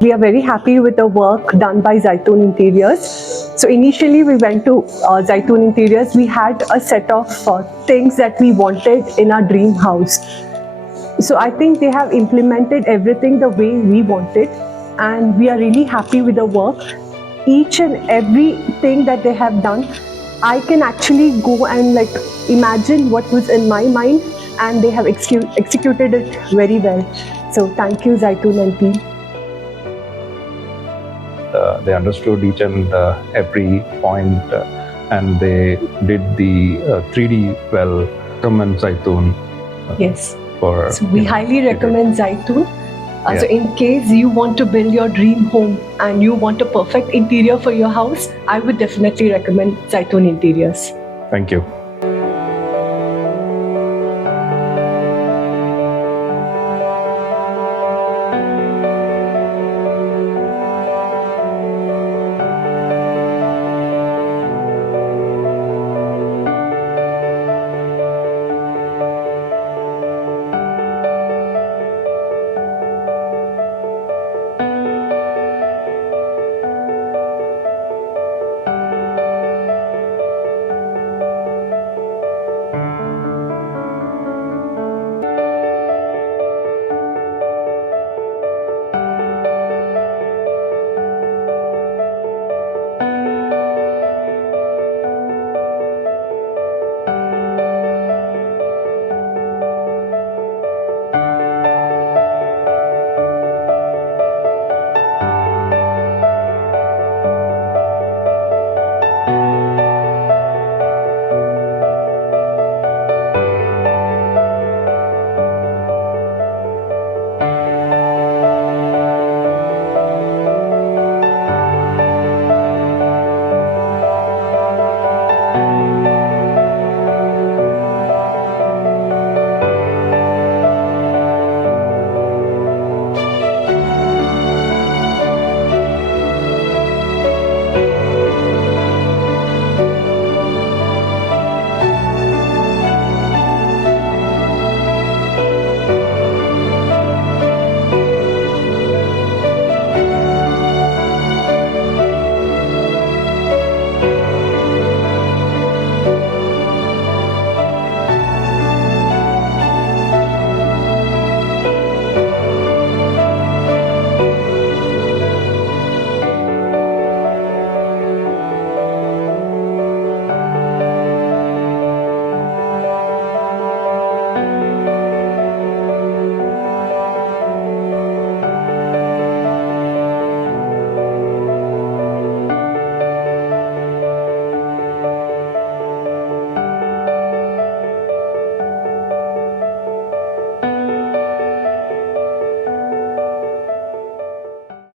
We are very happy with the work done by Zaitoon Interiors. So initially we went to Zaitoon Interiors. We had a set of things that we wanted in our dream house. So I think they have implemented everything the way we wanted, and we are really happy with the work. Each and everything that they have done, I can actually go and like imagine what was in my mind, and they have executed it very well. So thank you, Zaitoon and team. They understood each and every point, and they did the 3D well. Recommend Zaitoon. Yes. For, So we highly recommend Zaitoon. So in case you want to build your dream home and you want a perfect interior for your house, I would definitely recommend Zaitoon Interiors. Thank you.